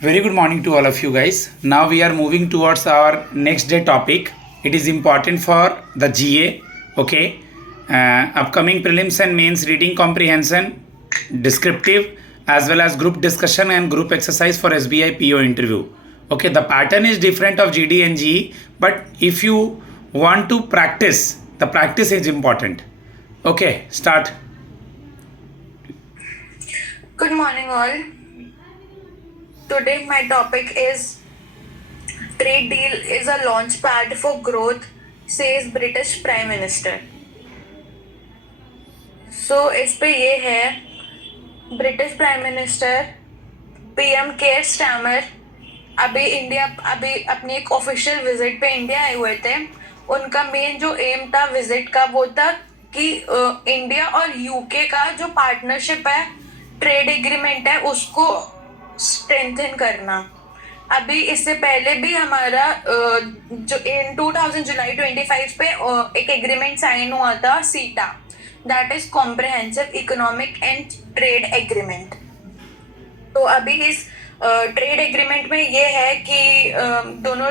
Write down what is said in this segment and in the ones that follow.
Very good morning to all of you guys. Now we are moving towards our next day topic. It is important for the GA. Okay. Upcoming prelims and mains reading comprehension, descriptive, as well as group discussion and group exercise for SBI PO interview. Okay. The pattern is different of GD and GE, but if you want to practice, the practice is important. Okay. Start. Good morning, all. Today, my topic is trade deal is a launch pad for growth, says British Prime Minister. So, इस पे ये है British prime minister PM care Starmer अभी अपनी एक official visit पे India आए हुए थे। उनका मेन जो एम था विजिट का वो था कि इंडिया और यूके का जो पार्टनरशिप है, ट्रेड एग्रीमेंट है, उसको स्ट्रेंथन करना। अभी इससे पहले भी हमारा जो इन 2000 जुलाई 25 पे एक एग्रीमेंट साइन हुआ था, सीटा, that is comprehensive economic and trade agreement. तो अभी इस ट्रेड एग्रीमेंट में ये है कि दोनों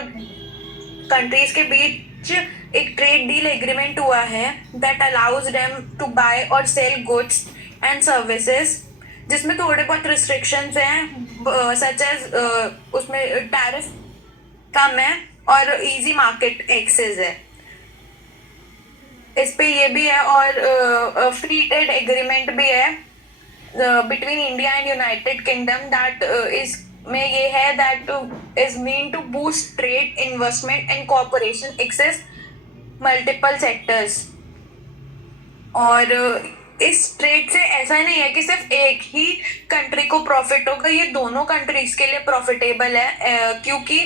कंट्रीज के बीच एक ट्रेड डील एग्रीमेंट हुआ है that allows them to buy और सेल गुड्स एंड सर्विसेज, जिसमें थोड़े बहुत रिस्ट्रिक्शंस हैं, सच एज उसमें टैरिफ कम है और इजी मार्केट एक्सेस है। इस पे ये भी है और फ्री ट्रेड एग्रीमेंट भी है between India and United Kingdom, that is में ये है that is mean to boost trade, investment and cooperation access multiple sectors. और इस ट्रेड से ऐसा नहीं है कि सिर्फ एक ही कंट्री को प्रॉफिट होगा, ये दोनों कंट्रीज के लिए प्रॉफिटेबल है, क्योंकि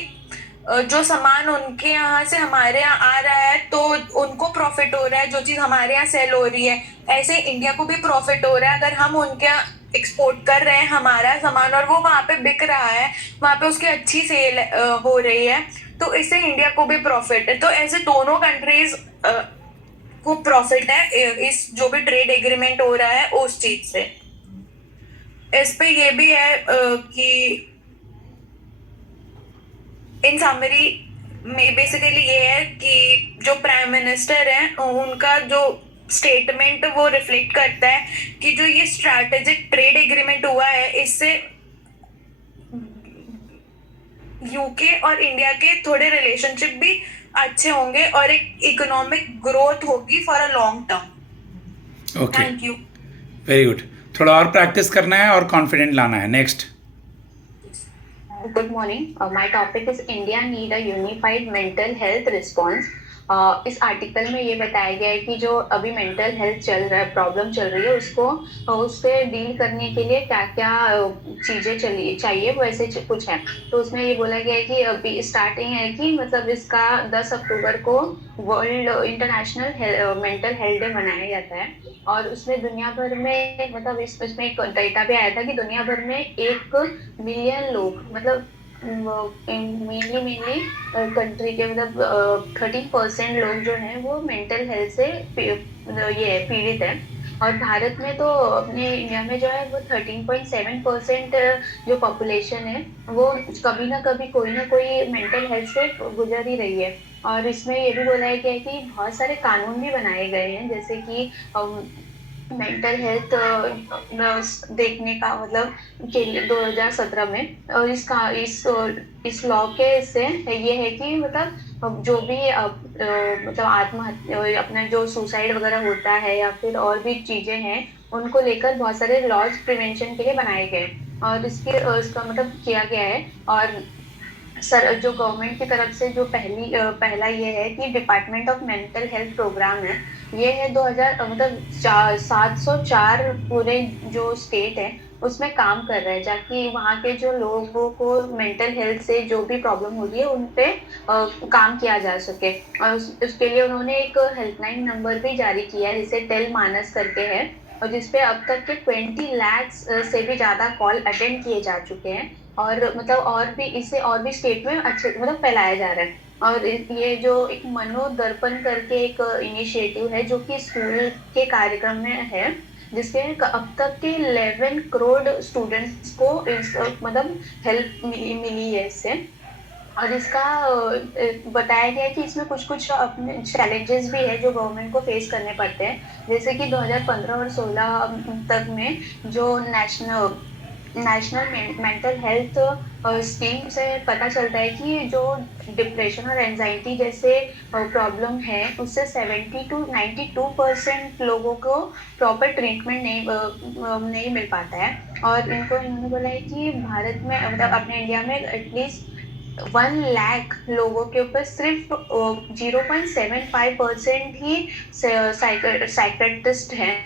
जो सामान उनके यहाँ से हमारे यहाँ आ रहा है तो उनको प्रॉफिट हो रहा है, जो चीज हमारे यहाँ सेल हो रही है ऐसे इंडिया को भी प्रॉफिट हो रहा है। अगर हम उनके यहाँ एक्सपोर्ट कर रहे हैं हमारा सामान और वो वहां पे बिक रहा है, वहां पे उसकी अच्छी सेल हो रही है, तो इससे इंडिया को भी प्रॉफिट है। तो ऐसे दोनों कंट्रीज को प्रॉफिट है इस जो भी ट्रेड एग्रीमेंट हो रहा है उस चीज से। इस पे ये भी है कि इन समरी में बेसिकली ये है कि जो प्राइम मिनिस्टर है उनका जो स्टेटमेंट वो रिफ्लेक्ट करता है कि जो ये स्ट्रैटेजिक ट्रेड एग्रीमेंट हुआ है इससे यूके और इंडिया के थोड़े रिलेशनशिप भी अच्छे होंगे और एक इकोनॉमिक ग्रोथ होगी for a long term. Okay. Thank you. Very good. थोड़ा और प्रैक्टिस करना है और कॉन्फिडेंट लाना है. Next. Good morning. My topic is India need a unified mental health response. इस आर्टिकल में ये बताया गया है कि जो अभी मेंटल हेल्थ चल रहा है, प्रॉब्लम चल रही है, उसको उससे डील करने के लिए क्या क्या चीज़ें चाहिए वो ऐसे कुछ है। तो उसमें ये बोला गया है कि अभी स्टार्टिंग है कि मतलब इसका 10 अक्टूबर को world international mental health day मनाया जाता है और उसमें दुनिया भर में मतलब इसमें एक डेटा भी आया था कि दुनिया भर में 1 मिलियन लोग मतलब मेनली कंट्री के मतलब 30% लोग जो हैं वो मेंटल हेल्थ से ये पीड़ित है। और भारत में तो अपने इंडिया में जो है वो 13.7% जो पॉपुलेशन है वो कभी ना कभी कोई ना कोई मेंटल हेल्थ से गुजर ही रही है। और इसमें ये भी बोला गया है कि बहुत सारे कानून भी बनाए गए हैं, जैसे कि मेंटल हेल्थ देखने का मतलब के लिए 2017 में। और इस लॉ के से ये है कि मतलब जो भी मतलब आत्महत्या अपना जो सुसाइड वगैरह होता है या फिर और भी चीजें हैं उनको लेकर बहुत सारे लॉज प्रिवेंशन के लिए बनाए गए और इसका मतलब किया गया है। और सर जो गवर्नमेंट की तरफ से जो पहला ये है कि department of mental health programme है, ये है 2000 मतलब 704 पूरे जो स्टेट है उसमें काम कर रहा है, ताकि वहाँ के जो लोगों को मेंटल हेल्थ से जो भी प्रॉब्लम हो रही है उन पे काम किया जा सके। और उसके लिए उन्होंने एक हेल्पलाइन नंबर भी जारी किया है जिसे टेल मानस करके है, और जिसपे अब तक के 20 लाख से भी ज़्यादा कॉल अटेंड किए जा चुके हैं। और मतलब और भी इसे और भी स्टेट में अच्छे मतलब फैलाया जा रहा है। और ये जो एक मनोदर्पण करके एक इनिशिएटिव है जो कि स्कूल के कार्यक्रम में है, जिसके अब तक के 11 करोड़ स्टूडेंट्स को मतलब हेल्प मिली है इससे। और इसका बताया गया है कि इसमें कुछ-कुछ अपने चैलेंजेस भी है जो गवर्नमेंट को फेस करने पड़ते हैं। जैसे कि 2015 और 16 तक में जो नेशनल मेंटल हेल्थ स्कीम से पता चलता है कि जो डिप्रेशन और एंजाइटी जैसे प्रॉब्लम है उससे 70 टू 92% लोगों को प्रॉपर ट्रीटमेंट नहीं मिल पाता है। और इन्होंने बोला है कि भारत में मतलब अपने इंडिया में एटलीस्ट 1 लाख लोगों के ऊपर सिर्फ 0.75% ही साइकेट्रिस्ट हैं,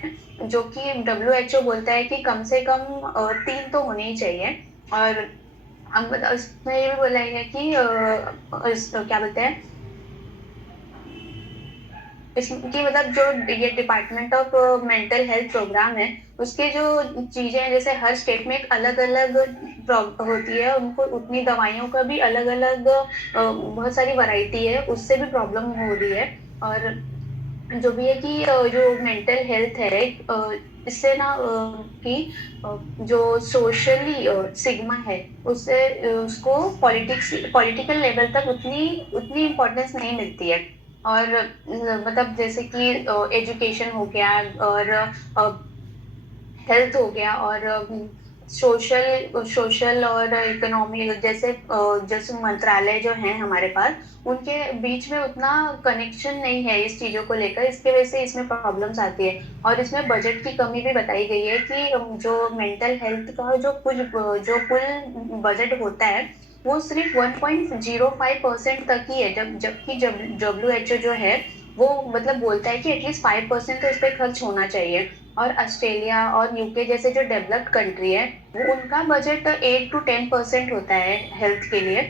जो कि WHO बोलता है कि कम से कम 3 तो होने ही चाहिए। और हम उसमें ये भी बोला है कि क्या बोलते हैं इसकी मतलब जो ये department of mental health programme है उसके जो चीजें हैं, जैसे हर स्टेट में एक अलग अलग होती है, उनको उतनी दवाइयों का भी अलग अलग बहुत सारी वैरायटी है, उससे भी प्रॉब्लम हो रही है। और जो भी है कि जो मेंटल हेल्थ है इससे ना कि जो सोशली सिग्मा है उससे उसको पॉलिटिकल लेवल तक उतनी उतनी इम्पोर्टेंस नहीं मिलती है। और मतलब जैसे कि एजुकेशन हो गया और हेल्थ हो गया और सोशल और इकोनॉमी जैसे जैसे मंत्रालय जो हैं हमारे पास, उनके बीच में उतना कनेक्शन नहीं है इस चीज़ों को लेकर, इसकी वजह से इसमें प्रॉब्लम्स आती है। और इसमें बजट की कमी भी बताई गई है कि जो मेंटल हेल्थ का जो कुल बजट होता है, वो सिर्फ 1.05% तक ही है, जबकि WHO जो है वो मतलब बोलता है कि एटलीस्ट 5% तो इस पे खर्च होना चाहिए। और ऑस्ट्रेलिया और यूके जैसे जो डेवलप्ड कंट्री है, वो उनका बजट 8 टू 10% होता है हेल्थ के लिए।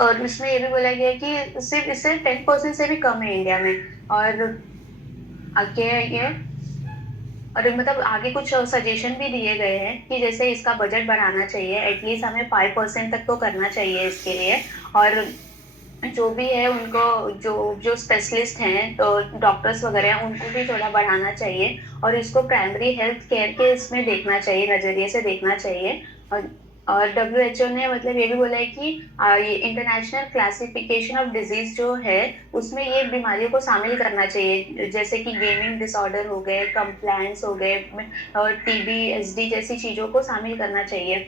और इसमें ये भी बोला गया है कि सिर्फ इससे 10% से भी कम है इंडिया में। और आगे ये और मतलब आगे कुछ सजेशन भी दिए गए हैं कि जैसे इसका बजट बढ़ाना चाहिए, एटलीस्ट हमें 5% तक तो करना चाहिए इसके लिए। और जो भी है उनको जो जो स्पेशलिस्ट हैं तो डॉक्टर्स वगैरह हैं उनको भी थोड़ा बढ़ाना चाहिए और इसको प्राइमरी हेल्थ केयर के इसमें देखना चाहिए, नज़रिए से देखना चाहिए। और WHO ने मतलब ये भी बोला है कि ये इंटरनेशनल क्लासिफिकेशन ऑफ डिजीज जो है उसमें ये बीमारियों को शामिल करना चाहिए, जैसे कि गेमिंग डिसऑर्डर हो गए, कंप्लायंस हो गए और TB SD जैसी चीज़ों को शामिल करना चाहिए।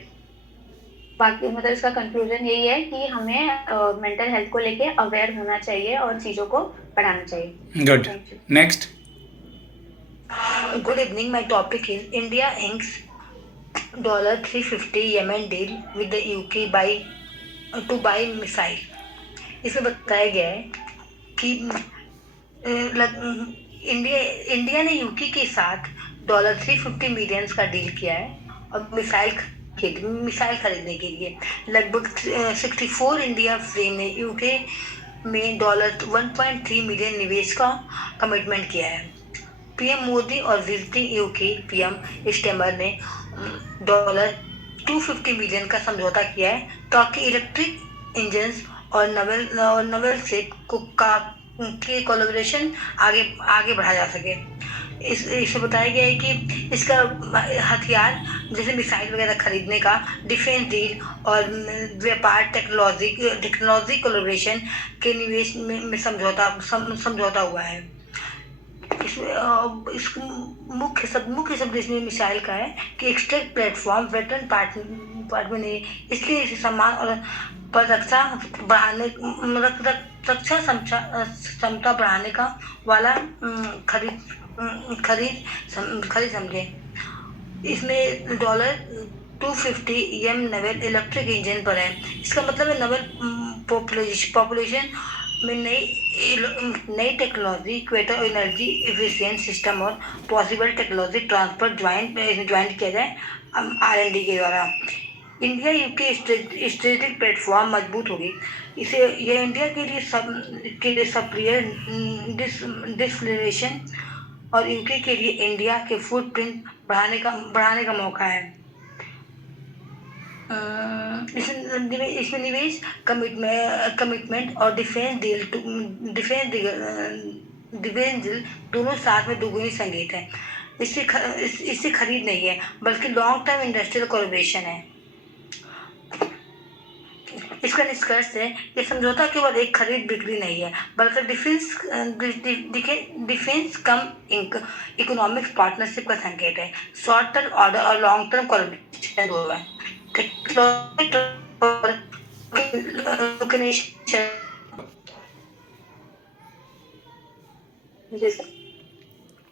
बाकी मतलब इसका कंक्लूजन यही है कि हमें मेंटल हेल्थ को लेके अवेयर होना चाहिए और चीज़ों को बढ़ाना चाहिए। Good. Thank you. Next. Good evening. My topic is India inks $350 Yemen deal with the UK to buy missile. इसमें बताया गया है कि इंडिया ने यूके के साथ $350 मिलियन का डील किया है और मिसाइल खरीदने के लिए लगभग 64 इंडिया फ्रेम ने यूके में $1.3 मिलियन निवेश का कमिटमेंट किया है। पीएम मोदी और विजिटिंग यूके पीएम स्टेमर ने $250 मिलियन का समझौता किया है ताकि इलेक्ट्रिक इंजन्स और नवल से के कोलैबोरेशन आगे बढ़ाया जा सके। इसे बताया गया है कि इसका हथियार जैसे मिसाइल वगैरह खरीदने का डिफेंस डील और व्यापार टेक्नोलॉजी कोलैबोरेशन के निवेश में समझौता हुआ है। इसका मुख्य शब्द इसमें मिसाइल का है कि एक्सट्रैक्ट प्लेटफॉर्म वेटरन पार्ट में नहीं, इसलिए इसे सम्मान और रक्षा क्षमता बढ़ाने का वाला खरीद समझे। इसमें $250 नवल इलेक्ट्रिक इंजन पर है। इसका मतलब है नवल पॉपुलेशन में नई टेक्नोलॉजी, क्वेटर एनर्जी एफिशिएंट सिस्टम और पॉसिबल टेक्नोलॉजी ट्रांसफर ज्वाइंट किया जाए R&D के द्वारा। इंडिया यूके स्ट्रेटेजिक प्लेटफॉर्म मजबूत होगी। यह इंडिया के लिए सप्लायर डिस्प्लेरेशन और यूके के लिए इंडिया के फुटप्रिंट बढ़ाने का मौका है। इसमें निवेश कमिटमेंट और डिफेंस डील दोनों साथ में दोगुनी संगीत है। इससे खरीद नहीं है, बल्कि लॉन्ग टर्म इंडस्ट्रियल कोलैबोरेशन है। इसका निष्कर्ष है कि समझौता केवल एक खरीद बिक्री नहीं है, बल्कि डिफेंस कम इकोनॉमिक पार्टनरशिप का संकेत है। शॉर्ट टर्म ऑर्डर और लॉन्ग टर्म कोलैबोरेशन दो है। Yes.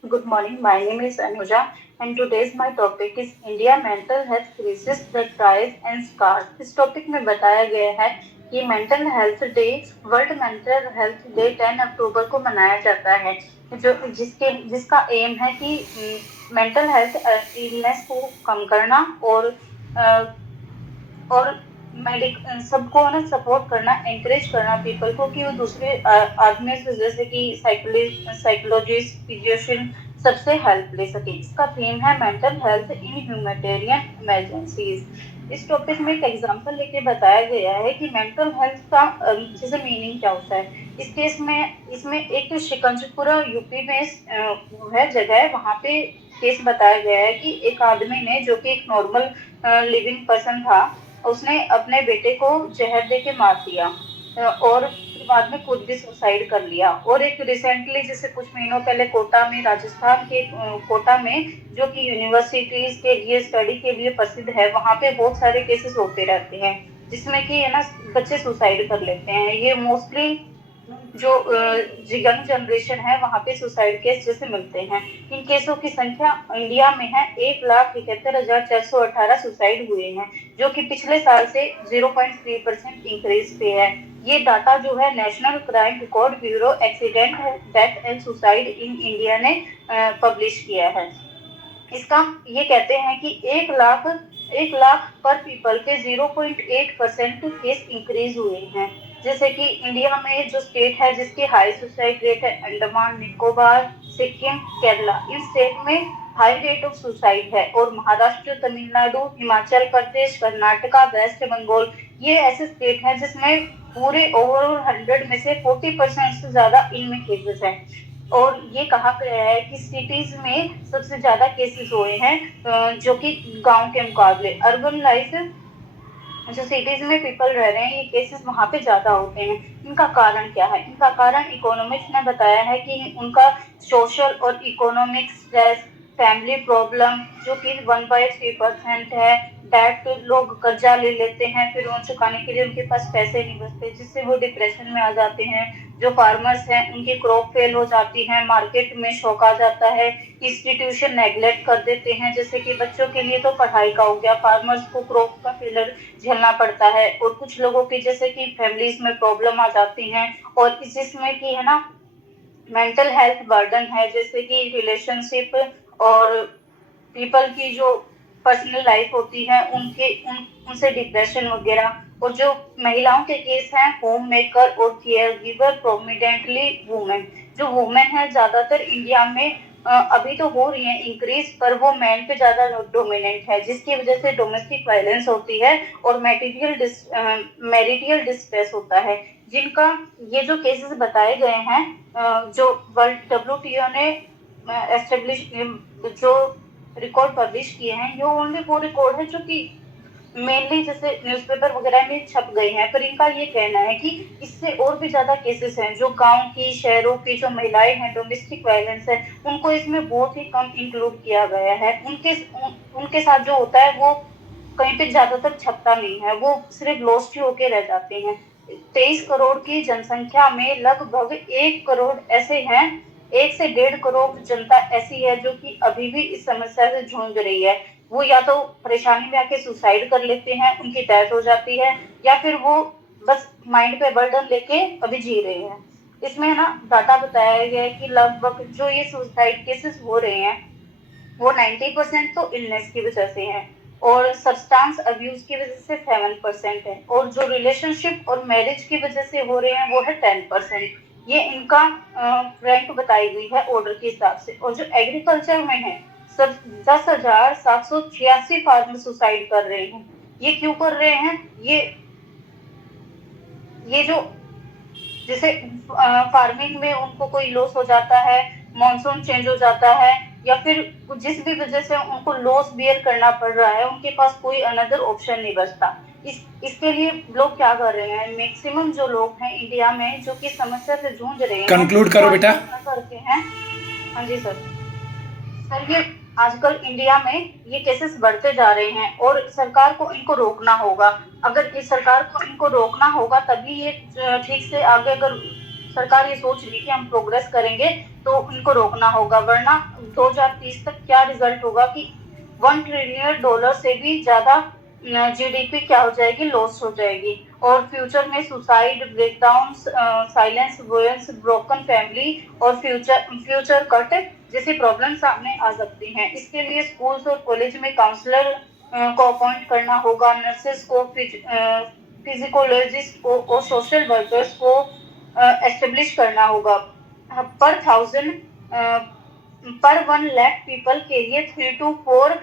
Good morning. My name is Anuja, and today's my topic is India mental health crisis that rise and scars. इस टॉपिक में बताया गया है कि mental health day, world mental health day 10 अक्टूबर को मनाया जाता है, जो जिसका एम है कि मेंटल हेल्थ इलनेस को कम करना और सबको ना सपोर्ट करना, एंकरेज करना पीपल को कि वो दूसरे आदमी से, जैसे कि साइकोलॉजिस्ट, फिजिशियन, सबसे हेल्प ले सके। इसका थीम है मेंटल हेल्थ इन ह्यूमैनिटेरियन इमरजेंसीज। इस टॉपिक में एक एग्जांपल लेके बताया गया है कि मेंटल हेल्थ का जैसे मीनिंग क्या होता है। इस केस में इसमें एक शिकंजपुरा यूपी में वो है जगह, वहाँ पे केस बताया गया है कि एक आदमी ने, जो कि एक नॉर्मल लिविंग पर्सन था, उसने अपने बेटे को जहर दे के मार दिया और बाद में खुद भी सुसाइड कर लिया। और एक रिसेंटली, जैसे कुछ महीनों पहले, कोटा में, राजस्थान के कोटा में, जो कि यूनिवर्सिटीज के लिए स्टडी के लिए प्रसिद्ध है, वहाँ पे बहुत सारे केसेस होते रहते हैं जिसमें कि है ना बच्चे सुसाइड कर लेते हैं। ये मोस्टली जो यंग जनरेशन है, वहाँ पे सुसाइड केस जैसे मिलते हैं। इन केसों की संख्या इंडिया में है 1,71,418 सुसाइड हुए हैं, जो कि पिछले साल से 0.3% इंक्रीज पे है। ये डाटा जो है national crime record bureau accident death and suicide in India ने पब्लिश किया है। इसका ये कहते हैं कि 1 लाख पर पीपल पे 0.8% केस इंक्रीज हुए हैं। जैसे कि इंडिया में जो स्टेट है जिसकी हाई सुसाइड रेट है, अंडमान निकोबार, सिक्किम, केरला। इन स्टेट में हाई रेट ऑफ सुसाइड है। और महाराष्ट्र, तमिलनाडु, हिमाचल प्रदेश, कर्नाटका, वेस्ट बंगाल, ये ऐसे स्टेट हैं जिसमें पूरे ओवरऑल 100 में से 40% से ज्यादा इनमें केसेस हैं। और ये कहा गया है कि सिटीज में सबसे ज्यादा केसेस हुए हैं, जो कि गांव के मुकाबले। अर्बन लाइफ, जो सिटीज में पीपल रह रहे हैं, ये केसेस वहाँ पे ज्यादा होते हैं। इनका कारण क्या है? इनका कारण इकोनॉमिक्स ने बताया है कि उनका सोशल और इकोनॉमिक स्ट्रेस, फैमिली प्रॉब्लम, जो कि 1/3% है। डेट, लोग कर्जा ले लेते हैं, फिर उन चुकाने के लिए उनके पास पैसे नहीं बचते, जिससे वो डिप्रेशन में आ जाते हैं। जो फार्मर्स हैं, उनकी क्रॉप फेल हो जाती है, मार्केट में शॉक आ जाता है, इंस्टीट्यूशन नेग्लेक्ट कर देते हैं। जैसे कि बच्चों के लिए तो पढ़ाई का हो गया, फार्मर्स को क्रॉप का फेलर झेलना पड़ता है। और कुछ लोगों की जैसे कि फैमिलीज में प्रॉब्लम आ जाती हैं, और जिसमें कि है ना मेंटल हेल्थ बर्डन है, जैसे कि रिलेशनशिप और पीपल की जो पर्सनल लाइफ होती है, उनसे डिप्रेशन वगैरह। और जो महिलाओं के केस हैं, होम मेकर और केयर गिवर, प्रोमिडेंटली वुमेन। जो वुमेन है ज्यादातर इंडिया में अभी तो हो रही है इंक्रीज, पर वो मैन पे ज्यादा डोमिनेंट है, जिसकी वजह से डोमेस्टिक वायलेंस होती है और मैरिटल डिस्ट्रेस होता है। जिनका ये जो केसेस बताए गए हैं, जो वर्ल्ड WTO ने एस्टेब्लिश जो रिकॉर्ड पब्लिश किए हैं, ये ओनली वो रिकॉर्ड है जो कि मेनली जैसे न्यूज़पेपर वगैरह में छप गए हैं। पर इनका ये कहना है कि इससे और भी ज्यादा केसेस हैं, जो गांव की, शहरों की जो महिलाएं हैं, डोमेस्टिक वायलेंस है, उनको इसमें बहुत ही कम इंक्लूड किया गया है। उनके साथ जो होता है वो कहीं पे ज्यादातर छपता नहीं है, वो सिर्फ लॉस्ट ही होके रह जाते हैं। 23 करोड़ की जनसंख्या में लगभग 1 करोड़ ऐसे हैं, 1 से 1.5 करोड़ जनता ऐसी है जो कि अभी भी इस समस्या से जूझ रही है। वो या तो परेशानी में आके सुसाइड कर लेते हैं, उनकी डेथ हो जाती है, या फिर वो बस माइंड पे बर्डन लेके अभी जी रहे हैं। इसमें ना डाटा बताया गया है कि लगभग जो ये सुसाइड केसेस हो रहे हैं, वो 90% तो इलनेस की वजह से है, और सब्सटेंस अब्यूज की वजह से 7% है, और जो रिलेशनशिप और मैरिज की वजह से हो रहे हैं वो है 10%। ये इनका रैंक बताई गई है ऑर्डर के हिसाब से। और जो एग्रीकल्चर में है, सब 10,786 फार्मर सुसाइड कर रहे हैं। ये क्यों कर रहे हैं? ये जो जैसे फार्मिंग में उनको कोई लॉस हो जाता है, मॉनसून चेंज हो जाता है, या फिर जिस भी वजह से उनको लॉस बियर करना पड़ रहा है, उनके पास कोई अनदर ऑप्शन नहीं बचता। इसके लिए लोग क्या कर रहे हैं, मैक्सिमम जो लोग हैं इंडिया में जो कि समस्या से जूझ रहे हैं, कंक्लूड करो बेटा। करते हैं। हाँ जी सर। सर ये आजकल इंडिया में ये केसेस बढ़ते जा रहे हैं और सरकार को इनको रोकना होगा। अगर इस सरकार को इनको रोकना होगा तभी ये ठीक से आगे, अगर सरकार ये सोच रही कि हम प्रोग्रेस करेंगे तो इनको रोकना होगा, वरना 2030 तक क्या रिजल्ट होगा कि $1 ट्रिलियन से भी ज्यादा जीडीपी क्या हो जाएगी, लॉस हो जाएगी। और फ्यूचर में suicide, breakdown, silence violence, broken family और फ्यूचर कट जैसी प्रॉब्लम सामने आ सकती हैं। इसके लिए स्कूल्स और कॉलेज में काउंसलर को अपॉइंट करना होगा, नर्सेस को, फिजिकोलॉजिस्ट को और सोशल वर्कर्स को एस्टेब्लिश करना होगा। पर 1 लाख पीपल के लिए 3 to 4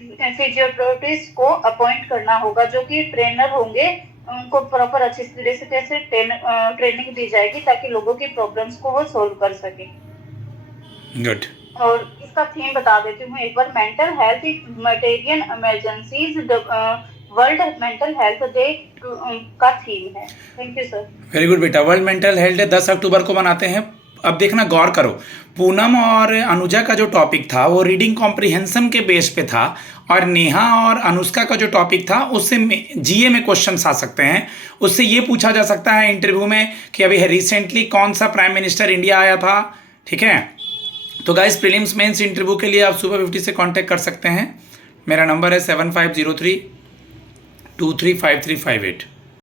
फिजियोथेरेपिस्ट को अपॉइंट करना होगा, जो कि ट्रेनर होंगे। उनको प्रॉपर अच्छी तरह से ट्रेनिंग दी जाएगी ताकि लोगों की प्रॉब्लम्स को वो सोल्व कर सके। गुड। और इसका थीम बता देती हूँ एक बार, mental health humanitarian emergencies, world mental health day का थीम है। Thank you sir. Very good बेटा। वर्ल्ड मेंटल हेल्थ डे 10 अक्टूबर को मनाते हैं। अब देखना, गौर करो, पूनम और अनुजा का जो टॉपिक था वो रीडिंग कॉम्प्रिहेंशन के बेस पे था, और नेहा और अनुष्का का जो टॉपिक था उससे जीए में क्वेश्चंस आ सकते हैं। उससे ये पूछा जा सकता है इंटरव्यू में कि अभी रिसेंटली कौन सा प्राइम मिनिस्टर इंडिया आया था। ठीक है, तो गाइस प्रीलिम्स मेंस इंटरव्यू के लिए आप सुपर 50 से कांटेक्ट कर सकते हैं। मेरा नंबर है 7503 235358।